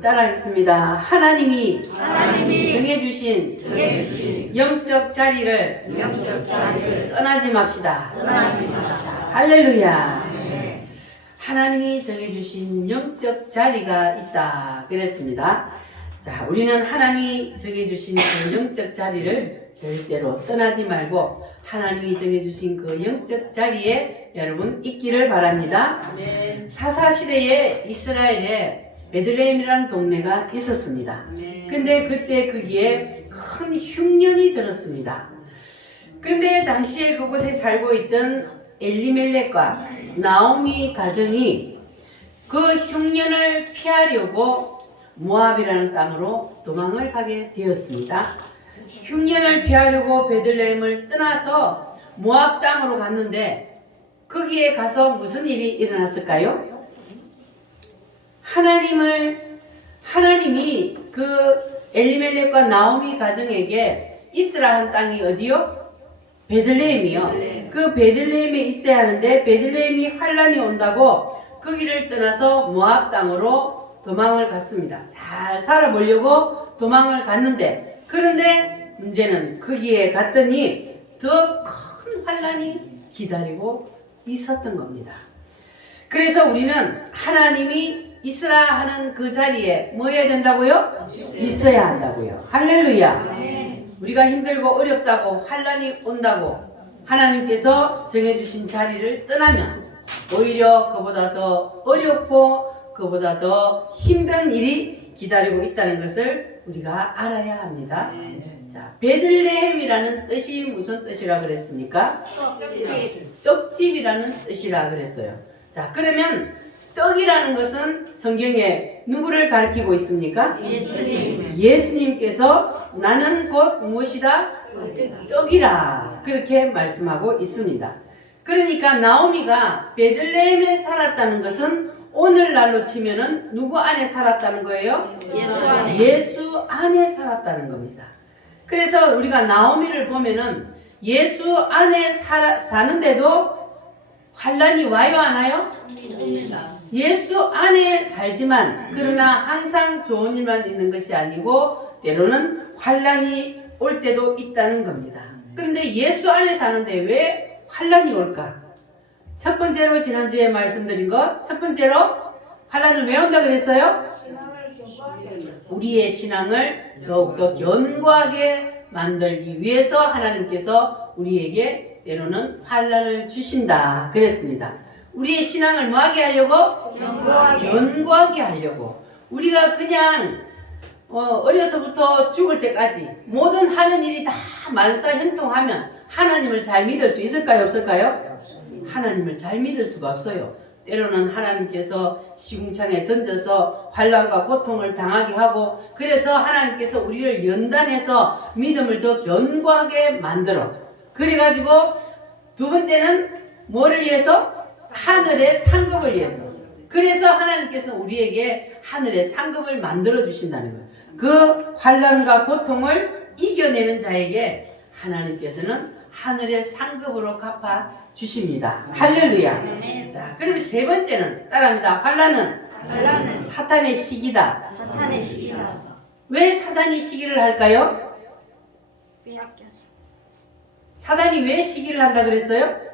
따라하겠습니다. 하나님이 정해주신 영적 자리를 떠나지 맙시다. 할렐루야. 하나님이 정해주신 영적 자리가 있다 그랬습니다. 자, 우리는 하나님이 정해주신 그 영적 자리를 절대로 떠나지 말고 하나님이 정해주신 그 영적 자리에 여러분 있기를 바랍니다. 사사시대에 이스라엘에 베들레헴이라는 동네가 있었습니다. 근데 그때 거기에 큰 흉년이 들었습니다. 그런데 당시에 그곳에 살고 있던 엘리멜렉과 나오미 가정이 그 흉년을 피하려고 모압이라는 땅으로 도망을 가게 되었습니다. 흉년을 피하려고 베들레헴을 떠나서 모압 땅으로 갔는데 거기에 가서 무슨 일이 일어났을까요? 하나님이 그 엘리멜렉과 나오미 가정에게 있으라 한 땅이 어디요? 베들레헴이요. 그 베들레헴에 있어야 하는데 베들레헴이 환란이 온다고 거기를 떠나서 모압 땅으로 도망을 갔습니다. 잘 살아보려고 도망을 갔는데 그런데 문제는 거기에 갔더니 더 큰 환란이 기다리고 있었던 겁니다. 그래서 우리는 하나님이 있으라 하는 그 자리에 뭐 해야 된다고요? 있어야 한다고요. 할렐루야. 우리가 힘들고 어렵다고 환란이 온다고 하나님께서 정해주신 자리를 떠나면 오히려 그보다 더 어렵고 그보다 더 힘든 일이 기다리고 있다는 것을 우리가 알아야 합니다. 자, 베들레헴이라는 뜻이 무슨 뜻이라 그랬습니까? 떡집이라는 뜻이라 그랬어요. 자, 그러면 떡이라는 것은 성경에 누구를 가리키고 있습니까? 예수님께서 나는 곧 무엇이다? 떡이라 그렇게 말씀하고 있습니다. 그러니까 나오미가 베들레헴에 살았다는 것은 오늘날로 치면은 누구 안에 살았다는 거예요? 예수 안에 살았다는 겁니다. 그래서 우리가 나오미를 보면은 예수 안에 사는데도 환란이 와요, 안 와요? 예수 안에 살지만 그러나 항상 좋은 일만 있는 것이 아니고 때로는 환란이 올 때도 있다는 겁니다. 그런데 예수 안에 사는데 왜 환란이 올까? 첫 번째로 지난주에 말씀드린 것, 첫 번째로 환란을 왜 온다 그랬어요? 우리의 신앙을 더욱더 견고하게 만들기 위해서 하나님께서 우리에게 때로는 환란을 주신다 그랬습니다. 우리의 신앙을 뭐하게 하려고? 견고하게 하려고. 우리가 그냥 어려서부터 죽을 때까지 모든 하는 일이 다 만사형통하면 하나님을 잘 믿을 수 있을까요? 없을까요? 하나님을 잘 믿을 수가 없어요. 때로는 하나님께서 시궁창에 던져서 환난과 고통을 당하게 하고 그래서 하나님께서 우리를 연단해서 믿음을 더 견고하게 만들어. 그래가지고 두 번째는 뭐를 위해서? 하늘의 상급을 위해서. 그래서 하나님께서 우리에게 하늘의 상급을 만들어 주신다는 거예요. 그 환난과 고통을 이겨내는 자에게 하나님께서는 하늘의 상급으로 갚아 주십니다. 할렐루야. 자, 그럼 세 번째는 따라합니다. 환난은 사탄의 시기다. 왜 사단이 시기를 할까요? 사단이 왜 시기를 한다 그랬어요?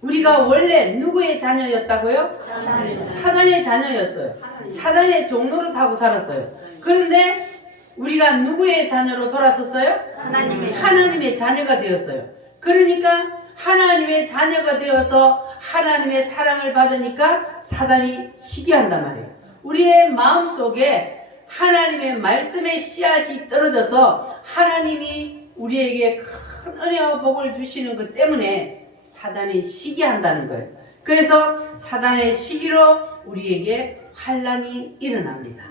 우리가 원래 누구의 자녀였다고요? 사단의 자녀였어요. 사단의 종로로 타고 살았어요. 그런데 우리가 누구의 자녀로 돌아섰어요? 하나님의 자녀가 되었어요. 그러니까 하나님의 자녀가 되어서 하나님의 사랑을 받으니까 사단이 시기한단 말이에요. 우리의 마음속에 하나님의 말씀의 씨앗이 떨어져서 하나님이 우리에게 큰 은혜와 복을 주시는 것 때문에 사단이 시기한다는 거예요. 그래서 사단의 시기로 우리에게 환란이 일어납니다.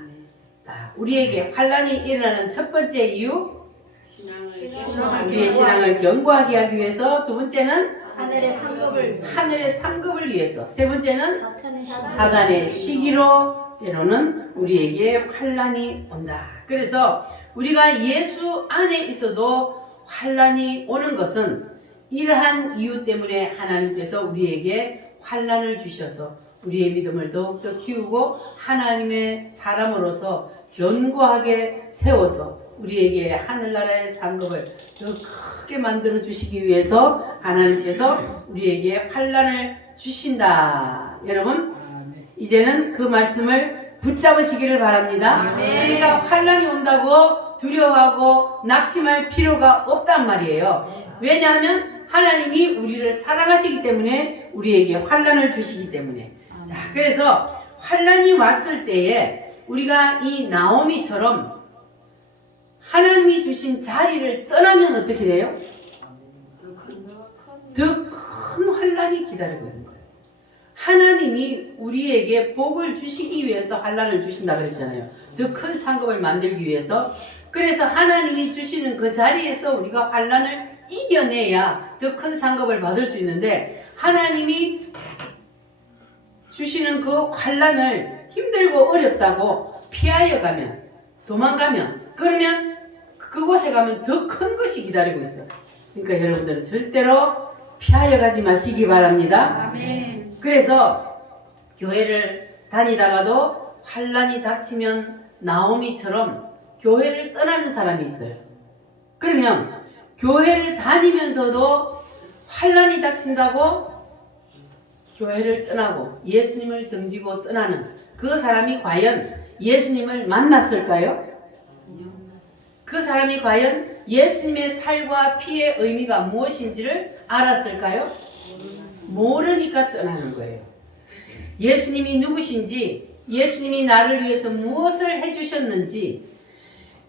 우리에게 환란이 일어나는 첫 번째 이유, 우리의 신앙을 견고하게 하기 위해서. 두 번째는 하늘의 상급을 위해서. 세 번째는 사단의 시기로 때로는 우리에게 환란이 온다. 그래서 우리가 예수 안에 있어도 환란이 오는 것은 이러한 이유 때문에 하나님께서 우리에게 환란을 주셔서 우리의 믿음을 더욱더 키우고 하나님의 사람으로서 견고하게 세워서 우리에게 하늘나라의 상급을 더 크게 만들어 주시기 위해서 하나님께서 우리에게 환난을 주신다. 여러분, 이제는 그 말씀을 붙잡으시기를 바랍니다. 그러니까 환난이 온다고 두려워하고 낙심할 필요가 없단 말이에요. 왜냐하면 하나님이 우리를 사랑하시기 때문에 우리에게 환난을 주시기 때문에. 자, 그래서 환난이 왔을 때에 우리가 이 나오미처럼 하나님이 주신 자리를 떠나면 어떻게 돼요? 더 큰 환난이 기다리고 있는 거예요. 하나님이 우리에게 복을 주시기 위해서 환난을 주신다 그랬잖아요. 더 큰 상급을 만들기 위해서. 그래서 하나님이 주시는 그 자리에서 우리가 환난을 이겨내야 더 큰 상급을 받을 수 있는데, 하나님이 주시는 그 환난을 힘들고 어렵다고 피하여 가면, 도망가면, 그러면 그곳에 가면 더 큰 것이 기다리고 있어요. 그러니까 여러분들은 절대로 피하여 가지 마시기 바랍니다. 아멘. 그래서 교회를 다니다가도 환난이 닥치면 나오미처럼 교회를 떠나는 사람이 있어요. 그러면 교회를 다니면서도 환난이 닥친다고 교회를 떠나고 예수님을 등지고 떠나는 그 사람이 과연 예수님을 만났을까요? 그 사람이 과연 예수님의 살과 피의 의미가 무엇인지를 알았을까요? 모르니까 떠나는 거예요. 예수님이 누구신지, 예수님이 나를 위해서 무엇을 해주셨는지,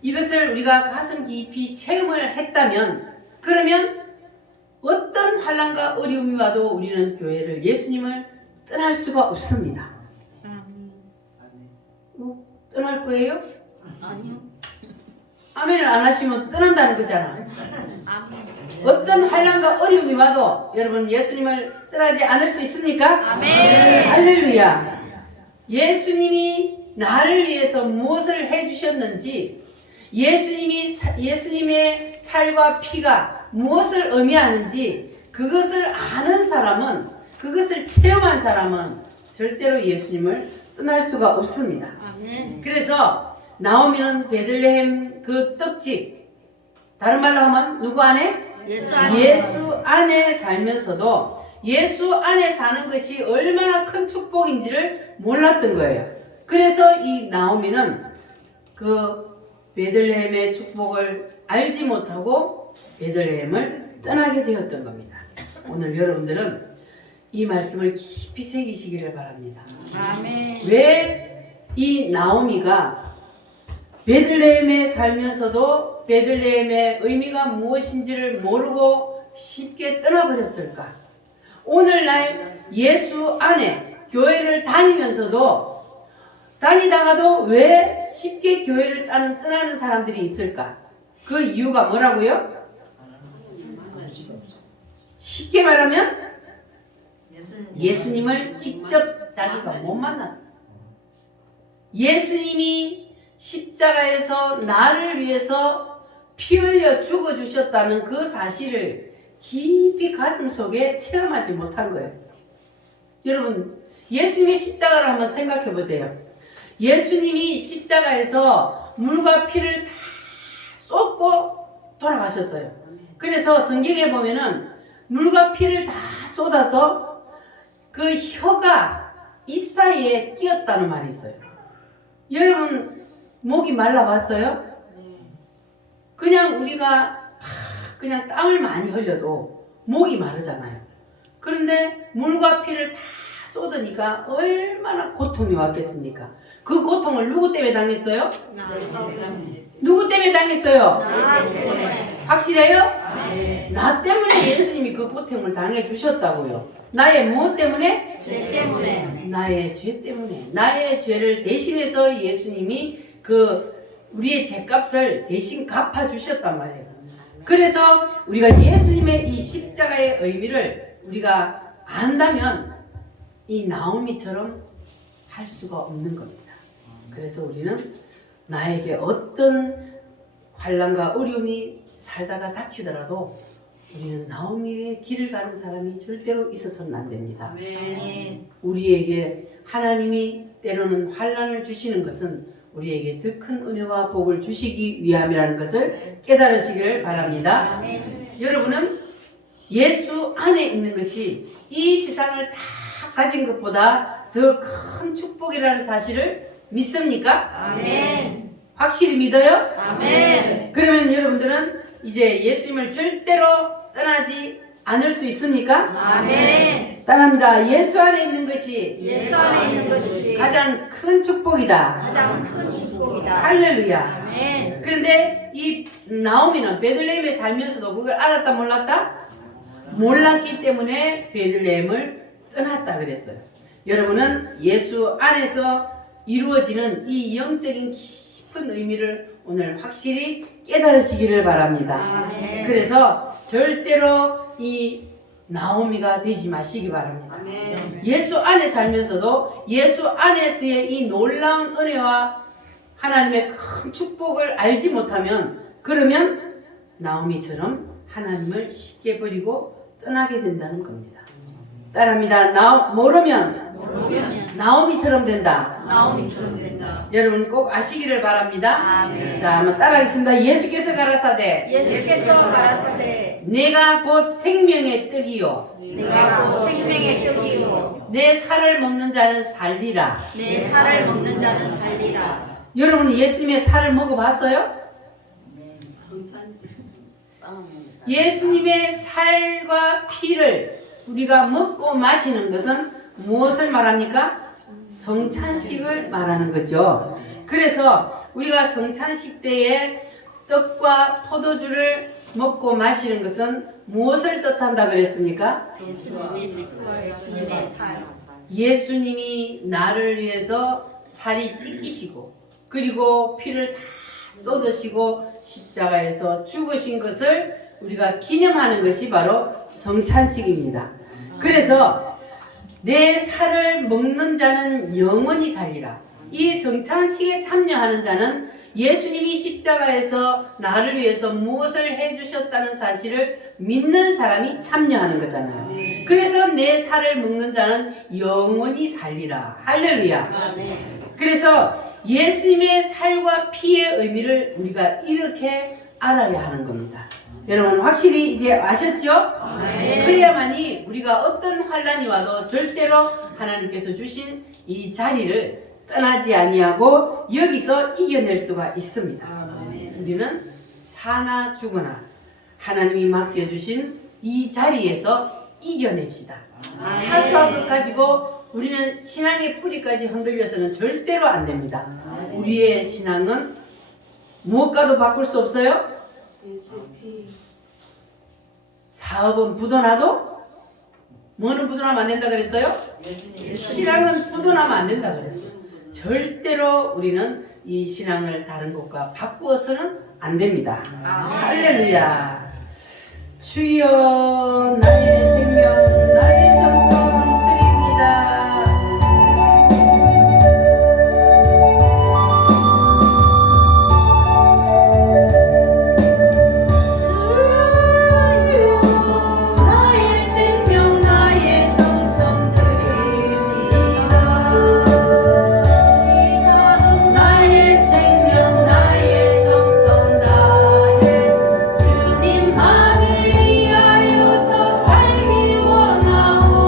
이것을 우리가 가슴 깊이 체험을 했다면, 그러면 어떤 환난과 어려움이 와도 우리는 교회를, 예수님을 떠날 수가 없습니다. 떠날 거예요? 아니요. 아멘을 안 하시면 떠난다는 거잖아. 아멘. 어떤 환난과 어려움이 와도 여러분 예수님을 떠나지 않을 수 있습니까? 아멘. 할렐루야. 예수님이 나를 위해서 무엇을 해주셨는지, 예수님의 살과 피가 무엇을 의미하는지 그것을 아는 사람은, 그것을 체험한 사람은 절대로 예수님을 떠날 수가 없습니다. 아멘. 그래서 나오미는 베들레헴 그 떡집, 다른 말로 하면 누구 안에? 예수 안에. 예수 안에 살면서도 예수 안에 사는 것이 얼마나 큰 축복인지를 몰랐던 거예요. 그래서 이 나오미는 그 베들레헴의 축복을 알지 못하고 베들레헴을 떠나게 되었던 겁니다. 오늘 여러분들은 이 말씀을 깊이 새기시기를 바랍니다. 아멘. 왜 이 나오미가 베들레헴에 살면서도 베들레헴의 의미가 무엇인지를 모르고 쉽게 떠나버렸을까? 오늘날 예수 안에 교회를 다니면서도, 다니다가도 왜 쉽게 교회를 떠나는 사람들이 있을까? 그 이유가 뭐라고요? 쉽게 말하면 예수님을 직접 자기가 못 만났다. 예수님이 십자가에서 나를 위해서 피 흘려 죽어주셨다는 그 사실을 깊이 가슴속에 체험하지 못한 거예요. 여러분, 예수님의 십자가를 한번 생각해 보세요. 예수님이 십자가에서 물과 피를 다 쏟고 돌아가셨어요. 그래서 성경에 보면은 물과 피를 다 쏟아서 그 혀가 이 사이에 끼었다는 말이 있어요. 여러분, 목이 말라봤어요? 그냥 우리가 그냥 땀을 많이 흘려도 목이 마르잖아요. 그런데 물과 피를 다 쏟으니까 얼마나 고통이 왔겠습니까? 그 고통을 누구 때문에 당했어요? 누구 때문에 당했어요? 확실해요? 나 때문에 예수님이 그 고통을 당해주셨다고요. 나의 무엇 때문에? 죄 때문에. 나의 죄 때문에. 나의 죄를 대신해서 예수님이 우리의 죄값을 대신 갚아주셨단 말이에요. 그래서 우리가 예수님의 이 십자가의 의미를 우리가 안다면 이 나오미처럼 할 수가 없는 겁니다. 그래서 우리는 나에게 어떤 환난과 어려움이 살다가 닥치더라도 우리는 나오미의 길을 가는 사람이 절대로 있어서는 안 됩니다. 아멘. 우리에게 하나님이 때로는 환난을 주시는 것은 우리에게 더 큰 은혜와 복을 주시기 위함이라는 것을 깨달으시기를 바랍니다. 아멘. 여러분은 예수 안에 있는 것이 이 세상을 다 가진 것보다 더 큰 축복이라는 사실을 믿습니까? 아멘. 확실히 믿어요? 아멘. 그러면 여러분들은 이제 예수님을 절대로 떠나지 않을 수 있습니까? 아멘. 따라합니다. 예수 안에 있는 것이 예수 안에 있는 것이 가장 큰 축복이다. 가장 큰 축복이다. 할렐루야. 아멘. 그런데 이 나오미는 베들레헴에 살면서도 그걸 알았다 몰랐다? 몰랐기 때문에 베들레헴을 떠났다 그랬어요. 여러분은 예수 안에서 이루어지는 이 영적인 깊은 의미를 오늘 확실히 깨달으시기를 바랍니다. 아멘. 그래서 절대로 이 나오미가 되지 마시기 바랍니다. 아멘. 예수 안에 살면서도 예수 안에서의 이 놀라운 은혜와 하나님의 큰 축복을 알지 못하면 그러면 나오미처럼 하나님을 쉽게 버리고 떠나게 된다는 겁니다. 따라합니다. 모르면 모르면 나오미처럼 된다. 나오미처럼 된다. 여러분 꼭 아시기를 바랍니다. 아멘. 자, 한번 따라하겠습니다. 예수께서 가라사대 예수께서 가라사대 내가 곧 생명의 떡이요 내가 곧 생명의 떡이요 내 살을 먹는 자는 살리라. 내 살을 먹는 자는 살리라. 여러분 예수님의 살을 먹어봤어요? 예수님의 살과 피를 우리가 먹고 마시는 것은 무엇을 말합니까? 성찬식을 말하는 거죠. 그래서 우리가 성찬식 때에 떡과 포도주를 먹고 마시는 것은 무엇을 뜻한다 그랬습니까? 예수님의 살. 예수님이 나를 위해서 살이 찢기시고 그리고 피를 다 쏟으시고 십자가에서 죽으신 것을 우리가 기념하는 것이 바로 성찬식입니다. 그래서 내 살을 먹는 자는 영원히 살리라. 이 성찬식에 참여하는 자는 예수님이 십자가에서 나를 위해서 무엇을 해주셨다는 사실을 믿는 사람이 참여하는 거잖아요. 그래서 내 살을 먹는 자는 영원히 살리라. 할렐루야. 그래서 예수님의 살과 피의 의미를 우리가 이렇게 알아야 하는 겁니다. 여러분 확실히 이제 아셨죠? 그래야만이 우리가 어떤 환난이 와도 절대로 하나님께서 주신 이 자리를 떠나지 아니하고 여기서 이겨낼 수가 있습니다. 우리는 사나 죽으나 하나님이 맡겨주신 이 자리에서 이겨냅시다. 사소한 것 가지고 우리는 신앙의 뿌리까지 흔들려서는 절대로 안 됩니다. 우리의 신앙은 무엇과도 바꿀 수 없어요? 사업은 부도나도 뭐는 부도나면 안 된다 그랬어요? 신앙은 부도나면 안 된다 그랬어요. 절대로 우리는 이 신앙을 다른 것과 바꾸어서는 안 됩니다. 할렐루야. 주여 나의 생명 나의 정성 드립니다. 나의 생명 나의 정성 드립니다. 나의 생명 나의 정성 다해 주님만을 위하여서 살기 원하오.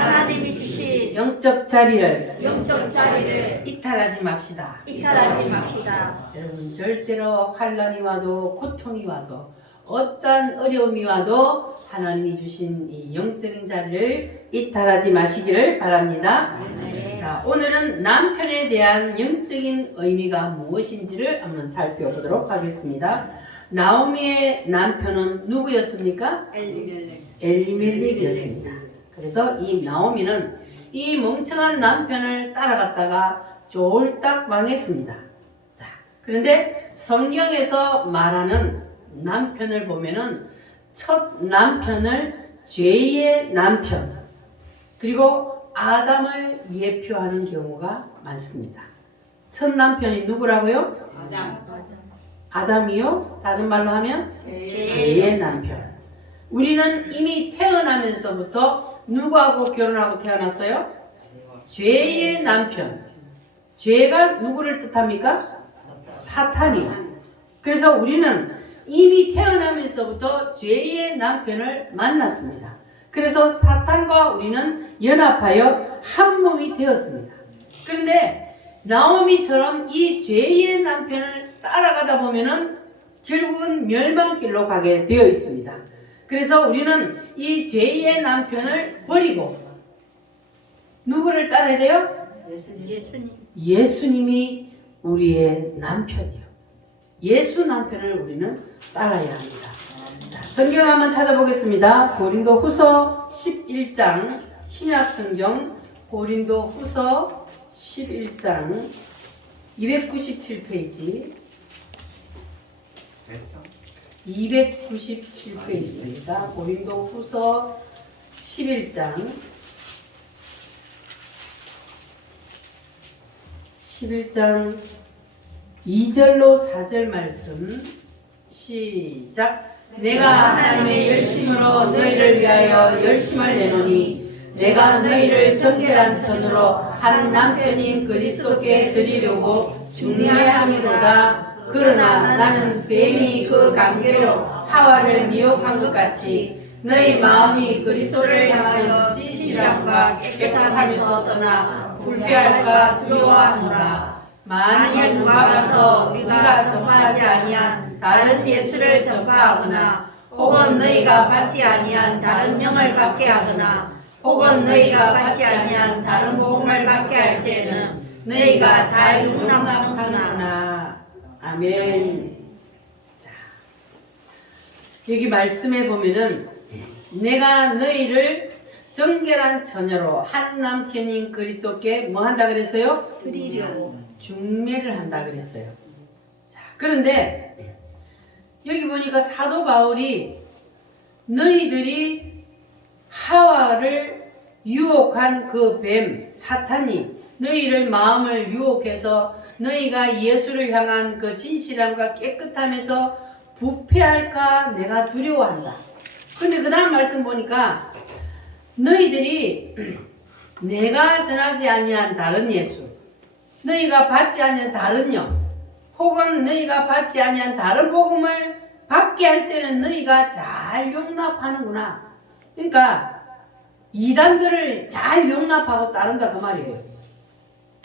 하나님이 주신 영적 자리를 영적 자리를 이탈하지 맙시다. 이탈하지 맙시다. 여러분 절대로 환란이 와도 고통이 와도 어떠한 어려움이 와도 하나님이 주신 이 영적인 자리를 이탈하지 마시기를 바랍니다. 자, 오늘은 남편에 대한 영적인 의미가 무엇인지를 한번 살펴보도록 하겠습니다. 나오미의 남편은 누구였습니까? 엘리멜렉이었습니다. 그래서 이 나오미는 이 멍청한 남편을 따라갔다가 쫄딱 망했습니다. 자, 그런데 성경에서 말하는 남편을 보면은 첫 남편을 죄의 남편 그리고 아담을 예표하는 경우가 많습니다. 첫 남편이 누구라고요? 아담이요? 다른 말로 하면 죄의 남편. 우리는 이미 태어나면서부터 누구하고 결혼하고 태어났어요? 죄의 남편. 죄가 누구를 뜻합니까? 사탄이요. 그래서 우리는 이미 태어나면서부터 죄의 남편을 만났습니다. 그래서 사탄과 우리는 연합하여 한 몸이 되었습니다. 그런데 나오미처럼 이 죄의 남편을 따라가다 보면은 결국은 멸망길로 가게 되어 있습니다. 그래서 우리는 이 죄의 남편을 버리고 누구를 따라야 돼요? 예수님이 우리의 남편이요. 예수 남편을 우리는 따라야 합니다. 자, 성경 한번 찾아보겠습니다. 고린도 후서 11장 신약 성경 고린도 후서 11장 297페이지 297페이지입니다. 고린도 후서 11장 2절로 4절 말씀 시작. 내가 하나님의 열심으로 너희를 위하여 열심을 내노니 내가 너희를 정결한 천으로 한 남편인 그리스도께 드리려고 중매함이로다. 그러나 나는 뱀이 그 관계로 하와를 미혹한 것 같이 너희 마음이 그리스도를 향하여 진실함과 깨끗함에서 떠나 불쾌할까 두려워하노라. 만일 누가 가서 우리가 전파하지 아니한 다른 예수를 전파하거나 혹은 너희가 받지 아니한 다른 영을 받게 하거나 혹은 너희가 받지 아니한 다른 복음을 받게 할 때에는 너희가 잘 용납하는구나. 아멘. 자, 여기 말씀에 보면은 내가 너희를 정결한 처녀로 한 남편인 그리스도께 뭐 한다 그랬어요? 드리려고 중매를 한다 그랬어요. 자, 그런데 여기 보니까 사도 바울이 너희들이 하와를 유혹한 그 뱀 사탄이 너희를 마음을 유혹해서 너희가 예수를 향한 그 진실함과 깨끗함에서 부패할까 내가 두려워한다. 근데 그 다음 말씀 보니까 너희들이 내가 전하지 아니한 다른 예수, 너희가 받지 아니한 다른 영, 혹은 너희가 받지 아니한 다른 복음을 받게 할 때는 너희가 잘 용납하는구나. 그러니까 이단들을 잘 용납하고 따른다 그 말이에요.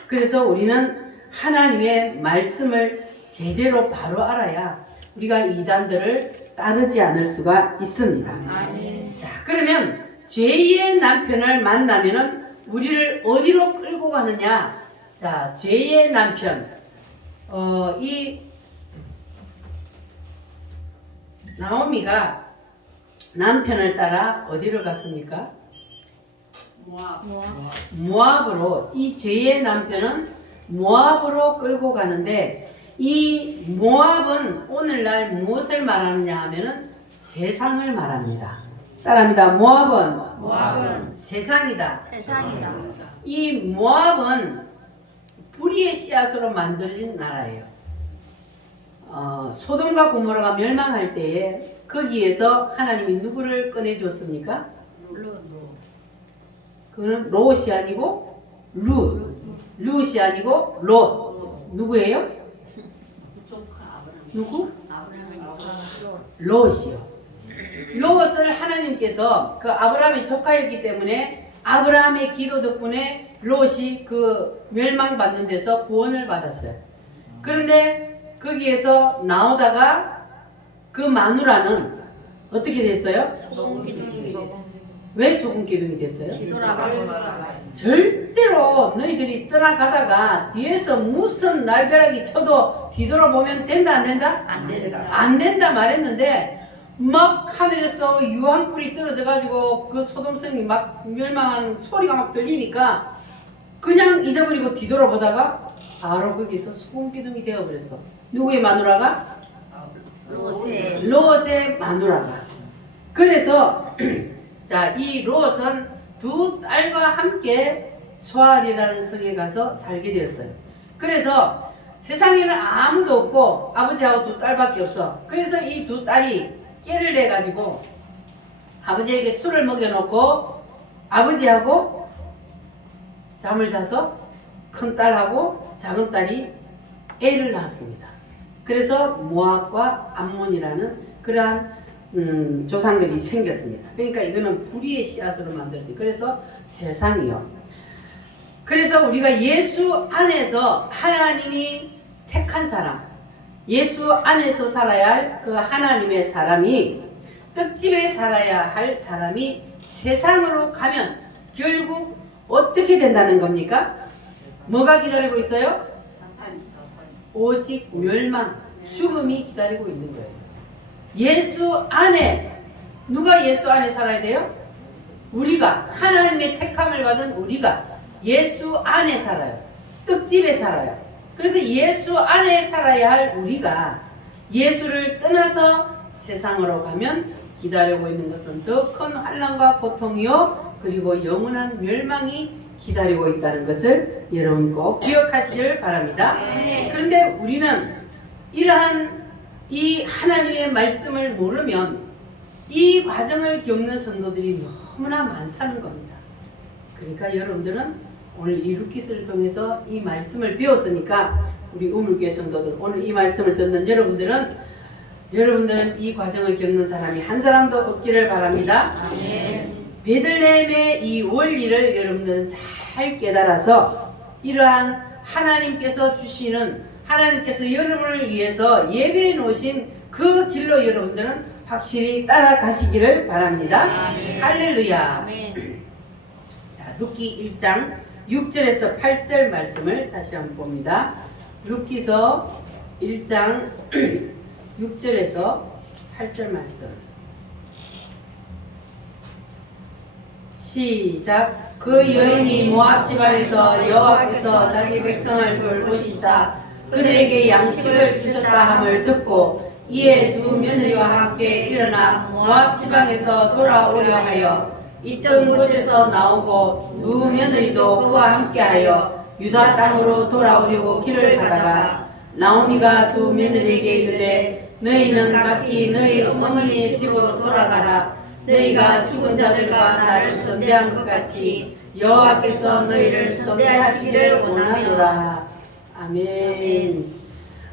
그래서 우리는 하나님의 말씀을 제대로 바로 알아야 우리가 이단들을 따르지 않을 수가 있습니다. 아멘. 자, 그러면 죄의 남편을 만나면은 우리를 어디로 끌고 가느냐? 자, 죄의 남편. 이 나오미가 남편을 따라 어디로 갔습니까? 모압으로. 이 죄의 남편은 모압으로 끌고 가는데 이 모압은 오늘날 무엇을 말하느냐 하면은 세상을 말합니다. 따라합니다. 모압은 세상이다. 세상이다. 이 모압은 불의의 씨앗으로 만들어진 나라예요. 소돔과 고모라가 멸망할 때에 거기에서 하나님이 누구를 꺼내줬습니까? 그는 롯이 아니고 룻이 아니고 롯. 누구예요? 누구? 롯이요. 롯을 하나님께서 그 아브라함의 조카였기 때문에 아브라함의 기도 덕분에 롯이 그 멸망받는 데서 구원을 받았어요. 그런데 거기에서 나오다가 그 마누라는 어떻게 됐어요? 소금 기둥이 왜 소금 기둥이 됐어요? 뒤돌아가고 절대로 너희들이 떠나가다가 뒤에서 무슨 날벼락이 쳐도 뒤돌아보면 된다 안 된다? 안 된다. 안 된다 말했는데 막 하늘에서 유황불이 떨어져 가지고 그 소돔성이 막 멸망하는 소리가 막 들리니까 그냥 잊어버리고 뒤돌아보다가 바로 거기서 소금 기둥이 되어버렸어. 누구의 마누라가? 롯의 롯의 마누라가. 그래서 자, 이 롯은 두 딸과 함께 소알이라는 성에 가서 살게 되었어요. 그래서 세상에는 아무도 없고 아버지하고 두 딸밖에 없어. 그래서 이 두 딸이 깨를 내 가지고 아버지에게 술을 먹여놓고 아버지하고 잠을 자서 큰 딸하고 작은 딸이 애를 낳았습니다. 그래서 모압과 암몬이라는 그러한 조상들이 생겼습니다. 그러니까 이거는 불의의 씨앗으로 만들어진. 그래서 세상이요. 그래서 우리가 예수 안에서 하나님이 택한 사람, 예수 안에서 살아야 할 그 하나님의 사람이, 떡집에 살아야 할 사람이 세상으로 가면 결국 어떻게 된다는 겁니까? 뭐가 기다리고 있어요? 오직 멸망, 죽음이 기다리고 있는 거예요. 예수 안에, 누가 예수 안에 살아야 돼요? 우리가, 하나님의 택함을 받은 우리가 예수 안에 살아요. 떡집에 살아요. 그래서 예수 안에 살아야 할 우리가 예수를 떠나서 세상으로 가면 기다리고 있는 것은 더 큰 환난과 고통이요, 그리고 영원한 멸망이 기다리고 있다는 것을 여러분 꼭 기억하시길 바랍니다. 그런데 우리는 이러한 이 하나님의 말씀을 모르면 이 과정을 겪는 성도들이 너무나 많다는 겁니다. 그러니까 여러분들은 오늘 이 루키스를 통해서 이 말씀을 배웠으니까 우리 우물교회 성도들, 오늘 이 말씀을 듣는 여러분들은 이 과정을 겪는 사람이 한 사람도 없기를 바랍니다. 베들레헴의 이 원리를 여러분들은 잘 깨달아서 이러한 하나님께서 주시는, 하나님께서 여러분을 위해서 예배해 놓으신 그 길로 여러분들은 확실히 따라가시기를 바랍니다. 할렐루야. 자, 루키 1장 6절에서 8절 말씀을 다시 한번 봅니다. 루키서 1장 6절에서 8절 말씀. 시작. 그 여인이 모압 지방에서 여호와께서 자기 백성을 돌보시사 그들에게 양식을 주셨다 함을 듣고 이에 두 며느리와 함께 일어나 모압 지방에서 돌아오려 하여 있던 곳에서 나오고 두 며느리도 그와 함께하여 유다 땅으로 돌아오려고 길을 가다가 나오미가 두 며느리에게 이르되 너희는 각기 너희 어머니의 집으로 돌아가라. 너희가 죽은 자들과 나를 선대한 것 같이 여호와께서 너희를 선대하시기를 원하노라. 아멘.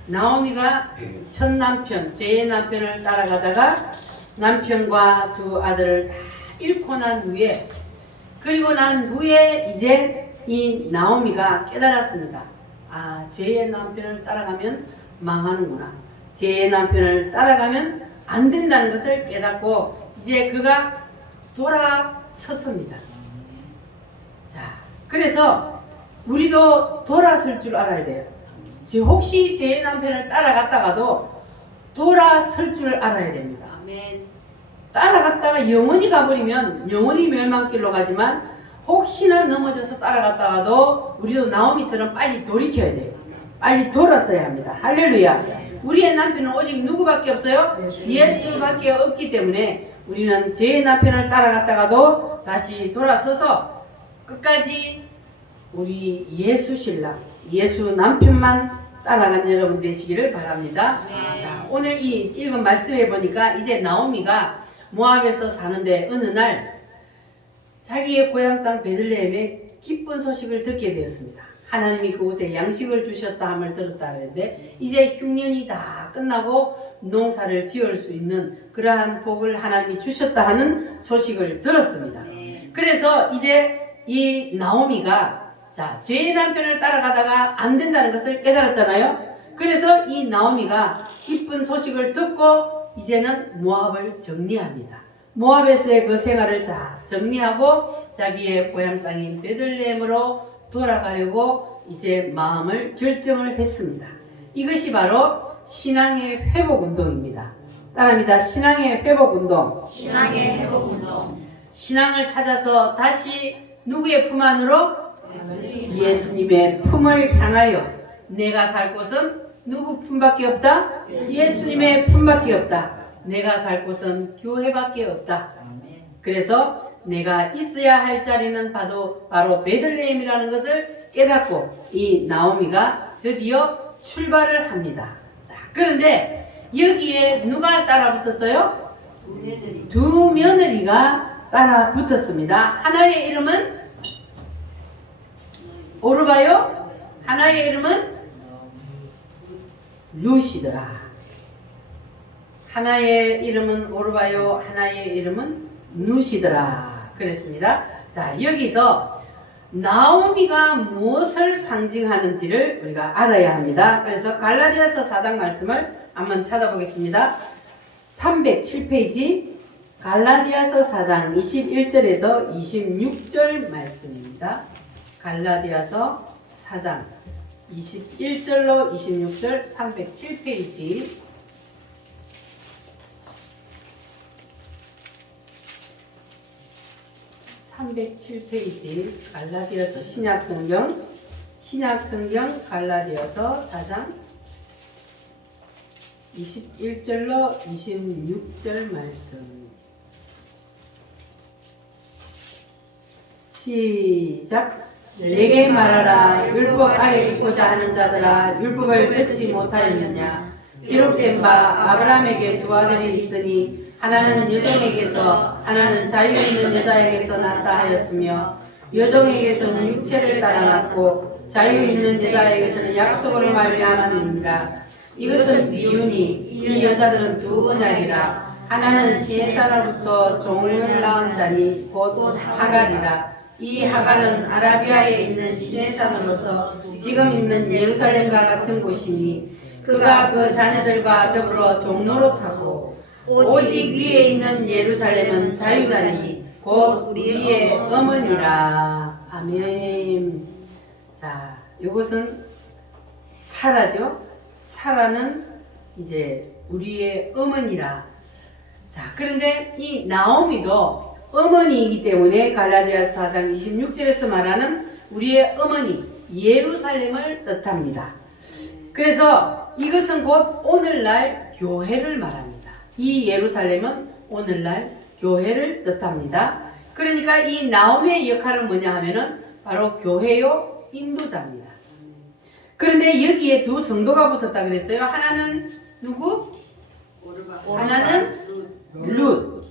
나오미가 첫 남편, 죄의 남편을 따라가다가 남편과 두 아들을 다 잃고 난 후에, 그리고 난 후에 이제 이 나오미가 깨달았습니다. 아, 죄의 남편을 따라가면 망하는구나. 죄의 남편을 따라가면 안 된다는 것을 깨닫고 이제 그가 돌아섰습니다. 자, 그래서 우리도 돌아설 줄 알아야 돼요. 혹시 죄의 남편을 따라갔다가도 돌아설 줄 알아야 됩니다. 아멘. 따라갔다가 영원히 가버리면 영원히 멸망길로 가지만 혹시나 넘어져서 따라갔다가도 우리도 나오미처럼 빨리 돌이켜야 돼요. 빨리 돌아서야 합니다. 할렐루야. 우리의 남편은 오직 누구밖에 없어요? 예수밖에 없기 때문에 우리는 죄의 남편을 따라갔다가도 다시 돌아서서 끝까지 우리 예수 신랑, 예수 남편만 따라가는 여러분 되시기를 바랍니다. 자, 오늘 이 읽은 말씀해 보니까 이제 나오미가 모압에서 사는데 어느 날 자기의 고향 땅 베들레헴에 기쁜 소식을 듣게 되었습니다. 하나님이 그곳에 양식을 주셨다 함을 들었다 그랬는데 이제 흉년이 다 끝나고 농사를 지을 수 있는 그러한 복을 하나님이 주셨다 하는 소식을 들었습니다. 그래서 이제 이 나오미가 자, 죄의 남편을 따라가다가 안 된다는 것을 깨달았잖아요. 그래서 이 나오미가 기쁜 소식을 듣고 이제는 모압을 정리합니다. 모압에서의 그 생활을 자 정리하고 자기의 고향 땅인 베들레헴으로 돌아가려고 이제 마음을 결정을 했습니다. 이것이 바로 신앙의 회복 운동입니다. 따라합니다. 신앙의 회복 운동. 신앙의 회복 운동. 신앙을 찾아서 다시 누구의 품 안으로? 예수님의 품을 향하여. 내가 살 곳은 누구 품밖에 없다? 예수님의 품밖에 없다. 내가 살 곳은 교회밖에 없다. 그래서 내가 있어야 할 자리는 바로 베들레헴이라는 것을 깨닫고 이 나오미가 드디어 출발을 합니다. 자, 그런데 여기에 누가 따라 붙었어요? 두 며느리가 따라 붙었습니다. 하나의 이름은 오르바요, 하나의 이름은 루시더라. 하나의 이름은 오르바요, 하나의 이름은 누시더라. 그랬습니다. 자, 여기서 나오미가 무엇을 상징하는지를 우리가 알아야 합니다. 그래서 갈라디아서 4장 말씀을 한번 찾아보겠습니다. 307페이지 갈라디아서 4장 21절에서 26절 말씀입니다. 갈라디아서 4장 21절로 26절 307페이지 307페이지 갈라디아서 신약성경 갈라디아서 4장 21절로 26절 말씀 시작. 내게 말하라. 율법 아래 있고자 하는 자들아, 율법을 맺지 못하였느냐? 기록된 바 아브라함에게 두 아들이 있으니 하나는 여종에게서 하나는 자유 있는 여자에게서 낳았다 하였으며 여종에게서는 육체를 따라 낳고 자유 있는 여자에게서는 약속으로 말미암았느니라. 이것은 비유니 이 여자들은 두 언약이라. 하나는 시에사로부터 종을 낳은 자니 곧 하갈이라. 이 하갈은 아라비아에 있는 시내산으로서 지금 있는 예루살렘과 같은 곳이니 그가 그 자녀들과 더불어 종노릇하고 오직 위에 있는 예루살렘은 자유자니 곧 우리의 어머니라. 아멘. 자, 이것은 사라죠. 사라는 이제 우리의 어머니라. 자, 그런데 이 나오미도 어머니이기 때문에 갈라디아서 4장 26절에서 말하는 우리의 어머니 예루살렘을 뜻합니다. 그래서 이것은 곧 오늘날 교회를 말합니다. 이 예루살렘은 오늘날 교회를 뜻합니다. 그러니까 이 나오미의 역할은 뭐냐 하면은 바로 교회요 인도자입니다. 그런데 여기에 두 성도가 붙었다 그랬어요. 하나는 누구? 하나는 룻.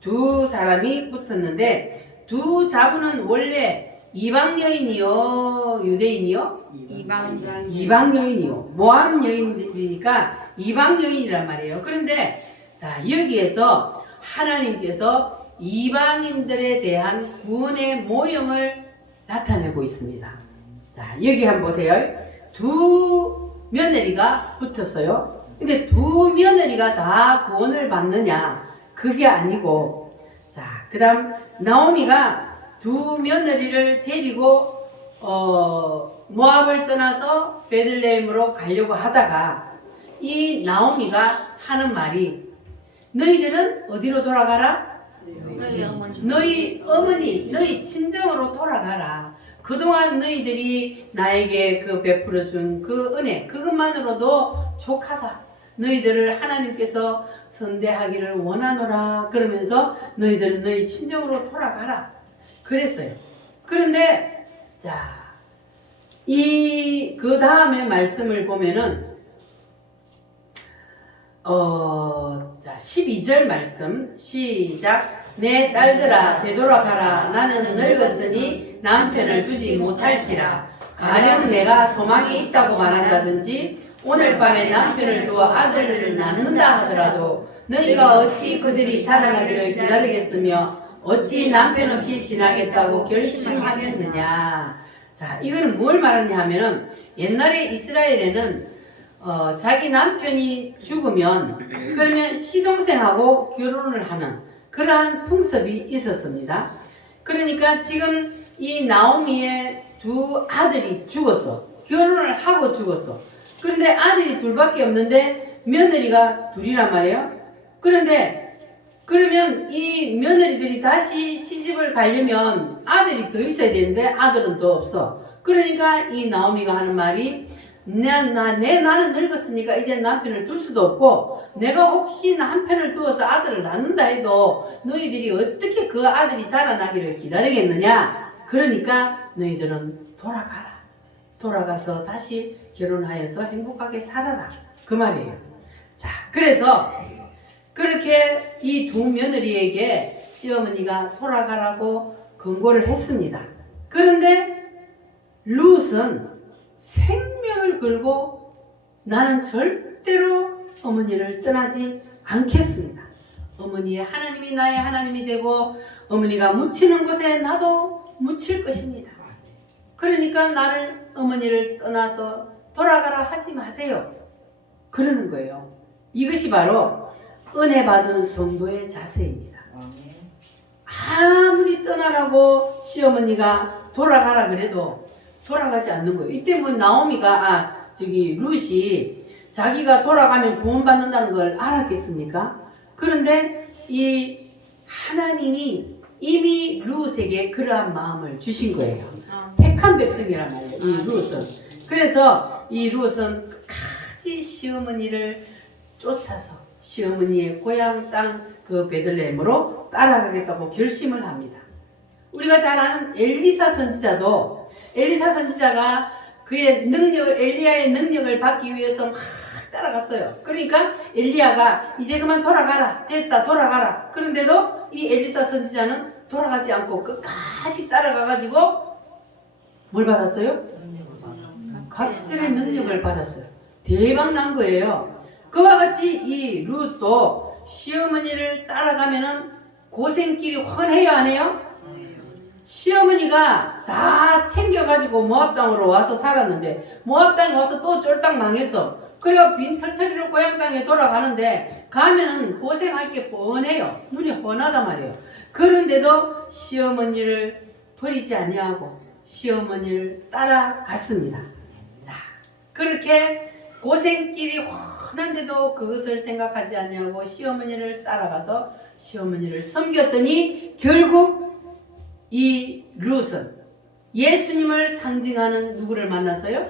두 사람이 붙었는데 두 자분은 원래 이방 여인이요 유대인이요? 이방 여인이요. 모압 여인이니까 이방 여인이란 말이에요. 그런데 자, 여기에서 하나님께서 이방인들에 대한 구원의 모형을 나타내고 있습니다. 자, 여기 한번 보세요. 두 며느리가 붙었어요. 근데 두 며느리가 다 구원을 받느냐? 그게 아니고, 자, 그 다음 나오미가 두 며느리를 데리고 모압을 떠나서 베들레헴으로 가려고 하다가 이 나오미가 하는 말이 너희들은 어디로 돌아가라? 너희 어머니, 너희 친정으로 돌아가라. 그동안 너희들이 나에게 그 베풀어준 그 은혜, 그것만으로도 족하다. 너희들을 하나님께서 선대하기를 원하노라. 그러면서 너희들은 너희 친정으로 돌아가라. 그랬어요. 그런데 자, 그 다음에 말씀을 보면은 자, 12절 말씀 시작. 내 딸들아 되돌아가라. 나는 늙었으니 남편을 두지 못할지라. 가령 내가 소망이 있다고 말한다든지 오늘 밤에 남편을 두어 아들을 낳는다 하더라도 너희가 어찌 그들이 자라나기를 기다리겠으며 어찌 남편 없이 지나겠다고 결심하겠느냐. 자, 이거는 뭘 말하냐 하면은 옛날에 이스라엘에는 자기 남편이 죽으면 그러면 시동생하고 결혼을 하는 그러한 풍습이 있었습니다. 그러니까 지금 이 나오미의 두 아들이 죽었어. 결혼을 하고 죽었어. 그런데 아들이 둘밖에 없는데 며느리가 둘이란 말이에요. 그런데 그러면 이 며느리들이 다시 시집을 가려면 아들이 더 있어야 되는데 아들은 더 없어. 그러니까 이 나오미가 하는 말이 나는 늙었으니까 이제 남편을 둘 수도 없고 내가 혹시 남편을 두어서 아들을 낳는다 해도 너희들이 어떻게 그 아들이 자라나기를 기다리겠느냐. 그러니까 너희들은 돌아가라. 돌아가서 다시 결혼하여서 행복하게 살아라. 그 말이에요. 자, 그래서 그렇게 이 두 며느리에게 시어머니가 돌아가라고 권고를 했습니다. 그런데 룻은 생명을 걸고 나는 절대로 어머니를 떠나지 않겠습니다. 어머니의 하나님이 나의 하나님이 되고 어머니가 묻히는 곳에 나도 묻힐 것입니다. 그러니까 나를 어머니를 떠나서 돌아가라 하지 마세요. 그러는 거예요. 이것이 바로 은혜 받은 성도의 자세입니다. 아무리 떠나라고 시어머니가 돌아가라 그래도 돌아가지 않는 거예요. 이때 뭐 나오미가 룻이 자기가 돌아가면 구원받는다는 걸 알았겠습니까? 그런데 이 하나님이 이미 룻에게 그러한 마음을 주신 거예요. 택한 백성이란 말이에요. 이 룻은. 그래서 이 룻은 끝까지 시어머니를 쫓아서 시어머니의 고향 땅 그 베들레헴으로 따라가겠다고 결심을 합니다. 우리가 잘 아는 엘리사 선지자도 엘리사 선지자가 그의 능력을 엘리야의 능력을 받기 위해서 막 따라갔어요. 그러니까 엘리야가 이제 그만 돌아가라. 됐다 돌아가라. 그런데도 이 엘리사 선지자는 돌아가지 않고 끝까지 따라가가지고 뭘 받았어요? 갑절의 능력을 받았어요. 대박 난 거예요. 그와 같이 이 룻도 시어머니를 따라가면은 고생길이 훤해요, 안 해요? 시어머니가 다 챙겨가지고 모압 땅으로 와서 살았는데 모압 땅에 와서 또 쫄딱 망했어. 그래서 빈털터리로 고향 땅에 돌아가는데 가면은 고생할 게 뻔해요. 눈이 훤하단 말이에요. 그런데도 시어머니를 버리지 아니하고 시어머니를 따라갔습니다. 자, 그렇게 고생길이 훤한데도 그것을 생각하지 아니하고 시어머니를 따라가서 시어머니를 섬겼더니 결국 이 룻은 예수님을 상징하는 누구를 만났어요?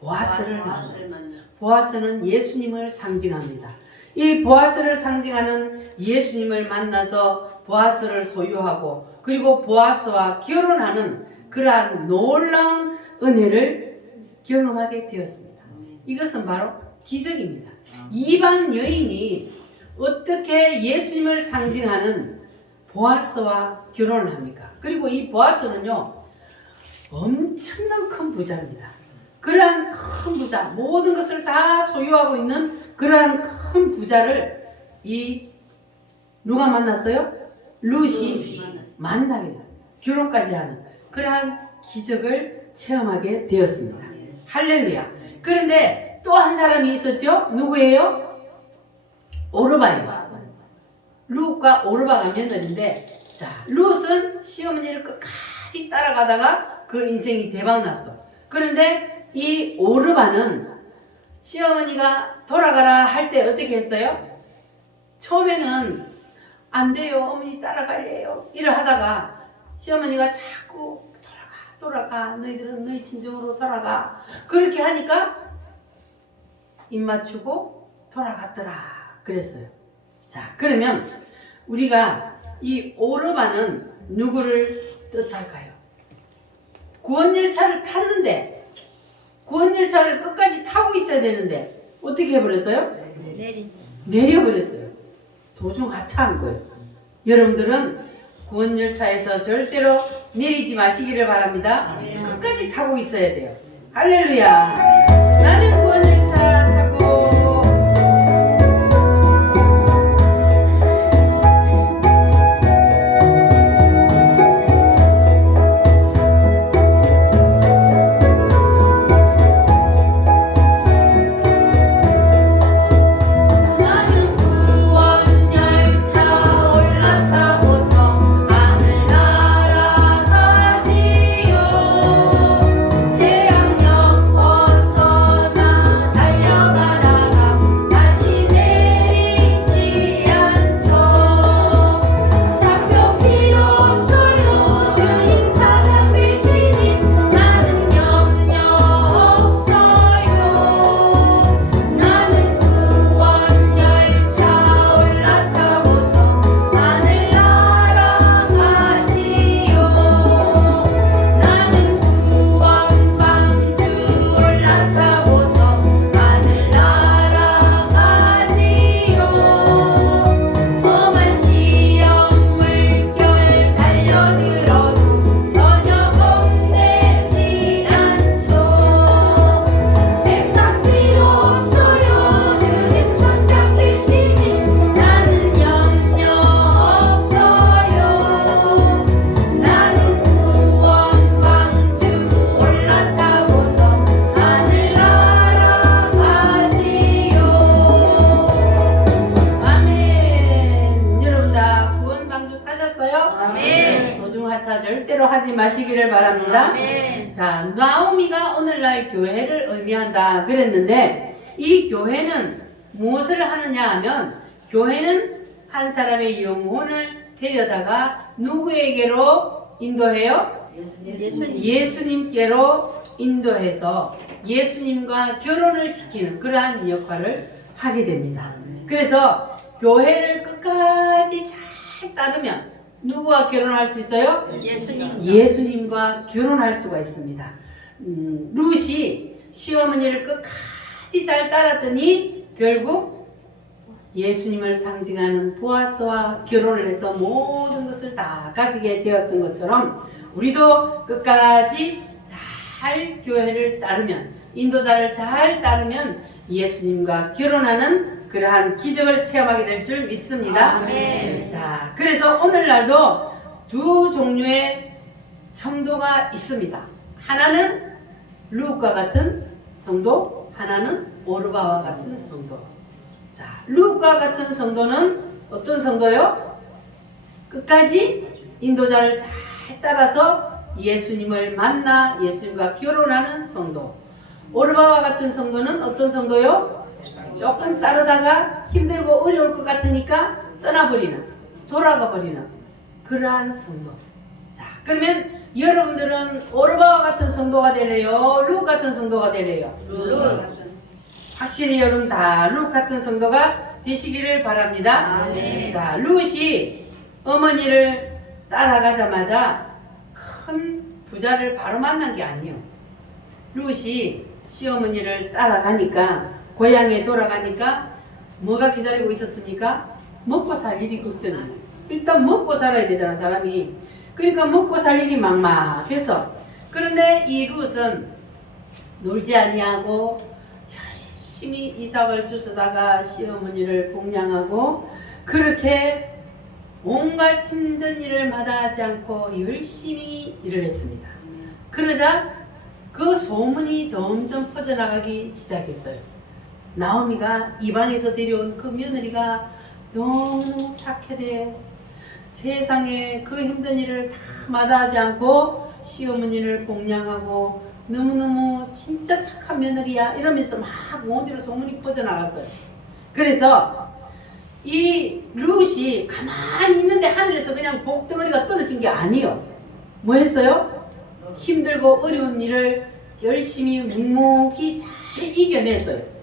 보아스를 만났어요. 보아스는 예수님을 상징합니다. 이 보아스를 상징하는 예수님을 만나서 보아스를 소유하고 그리고 보아스와 결혼하는 그러한 놀라운 은혜를 경험하게 되었습니다. 이것은 바로 기적입니다. 이방 여인이 어떻게 예수님을 상징하는 보아스와 결혼을 합니까? 그리고 이 보아스는요 엄청난 큰 부자입니다. 그러한 큰 부자, 모든 것을 다 소유하고 있는 그러한 큰 부자를 이 누가 만났어요? 룻이 만나게 돼요. 결혼까지 하는 그러한 기적을 체험하게 되었습니다. 할렐루야. 그런데 또 한 사람이 있었죠? 누구예요? 오르바예요. 룻과 오르바가 며느리인데, 자, 룻은 시어머니를 끝까지 따라가다가 그 인생이 대박났어. 그런데 이 오르바는 시어머니가 돌아가라 할 때 어떻게 했어요? 처음에는 안 돼요, 어머니 따라가야 해요, 이래 하다가 시어머니가 자꾸 돌아가, 너희들은 너희 친정으로 돌아가, 그렇게 하니까 입 맞추고 돌아갔더라 그랬어요. 자, 그러면 우리가 이 오르바는 누구를 뜻할까요? 구원열차를 탔는데 구원열차를 끝까지 타고 있어야 되는데 어떻게 해버렸어요? 내려버렸어요. 도중 하차한 거예요. 여러분들은 구원열차에서 절대로 내리지 마시기를 바랍니다. 끝까지 타고 있어야 돼요. 할렐루야. 나는 구원열차 타고 그랬습니다. 아멘. 자, 나오미가 오늘날 교회를 의미한다 그랬는데 이 교회는 무엇을 하느냐 하면 교회는 한 사람의 영혼을 데려다가 누구에게로 인도해요? 예수님께로 인도해서 예수님과 결혼을 시키는 그러한 역할을 하게 됩니다. 그래서 교회를 끝까지 잘 따르면 누구와 결혼할 수 있어요? 예수님과 결혼할 수가 있습니다. 룻이 시어머니를 끝까지 잘 따랐더니 결국 예수님을 상징하는 보아스와 결혼을 해서 모든 것을 다 가지게 되었던 것처럼 우리도 끝까지 잘 교회를 따르면 인도자를 잘 따르면 예수님과 결혼하는 그러한 기적을 체험하게 될 줄 믿습니다. 아멘. 자, 그래서 오늘날도 두 종류의 성도가 있습니다. 하나는 룻과 같은 성도, 하나는 오르바와 같은 성도. 자, 룻과 같은 성도는 어떤 성도요? 끝까지 인도자를 잘 따라서 예수님을 만나 예수님과 결혼하는 성도. 오르바와 같은 성도는 어떤 성도요? 조금 따르다가 힘들고 어려울 것 같으니까 떠나버리는, 돌아가 버리는 그러한 성도. 자, 그러면 여러분들은 오르바와 같은 성도가 되래요? 룻 같은 성도가 되래요? 확실히 여러분 다 룻 같은 성도가 되시기를 바랍니다. 아멘. 자, 룻이 어머니를 따라가자마자 큰 부자를 바로 만난 게 아니에요. 룻이 시어머니를 따라가니까 고향에 돌아가니까 뭐가 기다리고 있었습니까? 먹고 살 일이 걱정이에요. 일단 먹고 살아야 되잖아, 사람이. 그러니까 먹고 살 일이 막막해서. 그런데 이 룻은 놀지 아니하고 열심히 이삭을 주스다가 시어머니를 봉양하고 그렇게 온갖 힘든 일을 마다하지 않고 열심히 일을 했습니다. 그러자 그 소문이 점점 퍼져나가기 시작했어요. 나오미가 이방에서 데려온 그 며느리가 너무 착하대. 세상에 그 힘든 일을 다 마다하지 않고 시어머니를 봉양하고 너무너무 진짜 착한 며느리야 이러면서 막 어디로 소문이 퍼져나갔어요. 그래서 이 룻이 가만히 있는데 하늘에서 그냥 복덩어리가 떨어진 게 아니에요. 뭐 했어요? 힘들고 어려운 일을 열심히 묵묵히 잘 이겨냈어요.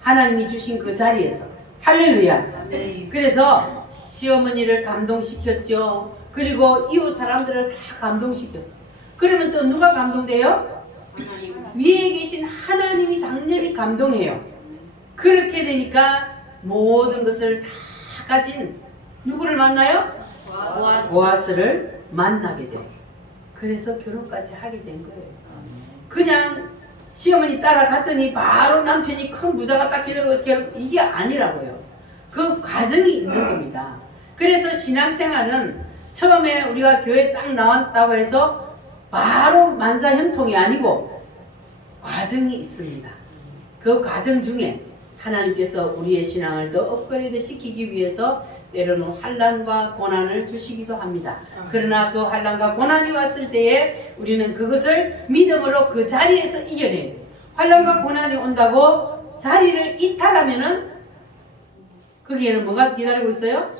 하나님이 주신 그 자리에서. 할렐루야. 그래서 시어머니를 감동시켰죠. 그리고 이웃 사람들을 다 감동시켰어. 그러면 또 누가 감동돼요? 위에 계신 하나님이 당연히 감동해요. 그렇게 되니까 모든 것을 다 가진 누구를 만나요? 보아스를 만나게 돼요. 그래서 결혼까지 하게 된 거예요. 그냥 시어머니 따라갔더니 바로 남편이 큰 부자가 딱 기다리고 이게 아니라고요. 그 과정이 있는 겁니다. 그래서 신앙생활은 처음에 우리가 교회 딱 나왔다고 해서 바로 만사형통이 아니고 과정이 있습니다. 그 과정 중에 하나님께서 우리의 신앙을 더 업그레이드 시키기 위해서 때로는 환난과 고난을 주시기도 합니다. 그러나 그 환난과 고난이 왔을 때에 우리는 그것을 믿음으로 그 자리에서 이겨내야 돼요. 환난과 고난이 온다고 자리를 이탈하면은 거기에는 뭐가 기다리고 있어요?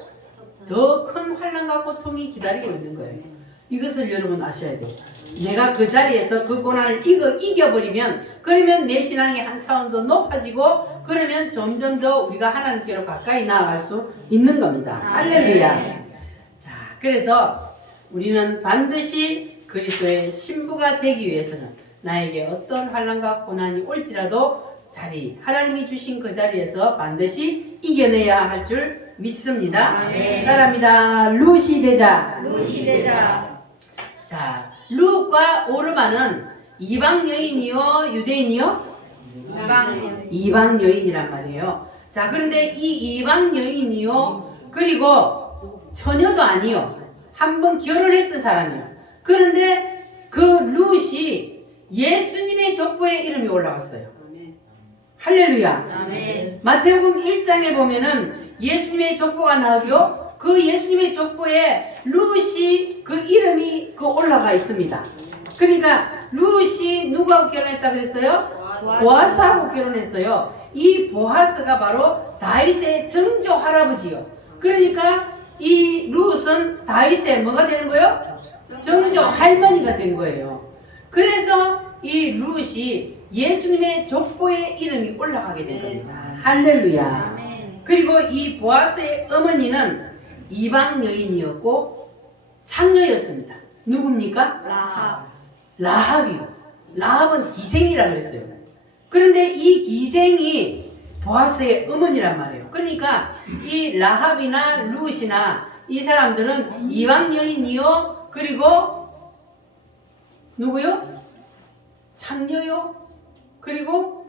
더 큰 환난과 고통이 기다리고 있는 거예요. 이것을 여러분 아셔야 돼요. 내가 그 자리에서 그 고난을 이겨버리면 그러면 내 신앙이 한 차원 더 높아지고 그러면 점점 더 우리가 하나님께로 가까이 나아갈 수 있는 겁니다. 할렐루야. 자, 그래서 우리는 반드시 그리스도의 신부가 되기 위해서는 나에게 어떤 환난과 고난이 올지라도 하나님이 주신 그 자리에서 반드시 이겨내야 할 줄 믿습니다. 따라합니다. 룻이 되자. 자, 룻과 오르바는 이방 여인이요, 유대인이요? 이방 여인이란 말이에요. 자, 그런데 이 이방 여인이요, 그리고 처녀도 아니요, 한번 결혼했던 사람이요. 그런데 그 룻이 예수님의 족보에 이름이 올라왔어요. 할렐루야. 아멘. 마태복음 1장에 보면은 예수님의 족보가 나오죠. 그 예수님의 족보에 룻이 그 이름이 올라가 있습니다. 그러니까 룻이 누구하고 결혼했다 그랬어요? 보아스하고 결혼했어요. 이 보아스가 바로 다윗의 정조 할아버지요. 그러니까 이 룻은 다윗의 뭐가 되는 거예요? 정조 할머니가 된 거예요. 그래서 이 룻이 예수님의 족보에 이름이 올라가게 된 겁니다. 할렐루야. 그리고 이 보아스의 어머니는 이방 여인이었고 창녀였습니다. 누굽니까? 라합이요. 라합은 기생이라 그랬어요. 그런데 이 기생이 보아스의 어머니란 말이에요. 그러니까 이 라합이나 룻이나 이 사람들은 이방 여인이요. 그리고 누구요? 창녀요. 그리고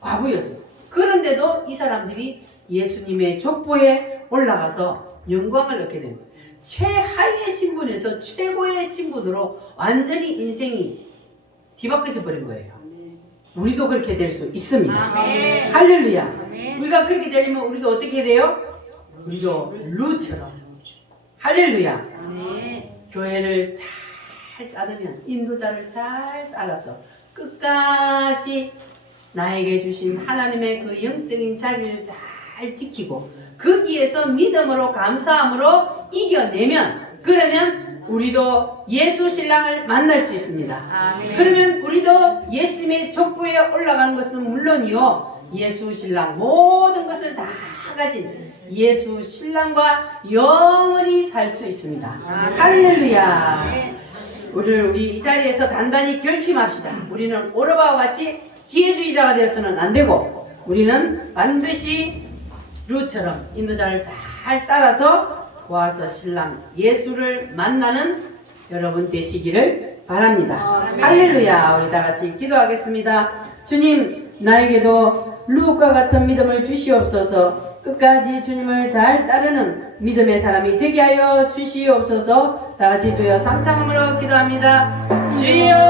과부였어요. 그런데도 이 사람들이 예수님의 족보에 올라가서 영광을 얻게 된 거예요. 최하의 신분에서 최고의 신분으로 완전히 인생이 뒤바뀌어 버린 거예요. 우리도 그렇게 될 수 있습니다. 아멘. 할렐루야. 아멘. 우리가 그렇게 되려면 우리도 어떻게 돼요? 우리도 룻처럼. 할렐루야. 교회를 잘 따르면 인도자를 잘 따라서 끝까지 나에게 주신 하나님의 그 영적인 자기를 잘 지키고 거기에서 믿음으로 감사함으로 이겨내면 그러면 우리도 예수 신랑을 만날 수 있습니다. 아멘. 그러면 우리도 예수님의 족보에 올라가는 것은 물론이요 예수 신랑 모든 것을 다 가진 예수 신랑과 영원히 살 수 있습니다. 할렐루야. 우리 이 자리에서 단단히 결심합시다. 우리는 오르바와 같이 기회주의자가 되어서는 안 되고 우리는 반드시 룻처럼 인도자를 잘 따라서 보아서 신랑 예수를 만나는 여러분 되시기를 바랍니다. 할렐루야. 우리 다 같이 기도하겠습니다. 주님, 나에게도 룻과 같은 믿음을 주시옵소서. 끝까지 주님을 잘 따르는 믿음의 사람이 되게 하여 주시옵소서. 다 같이 주여 삼창함으로 기도합니다. 주여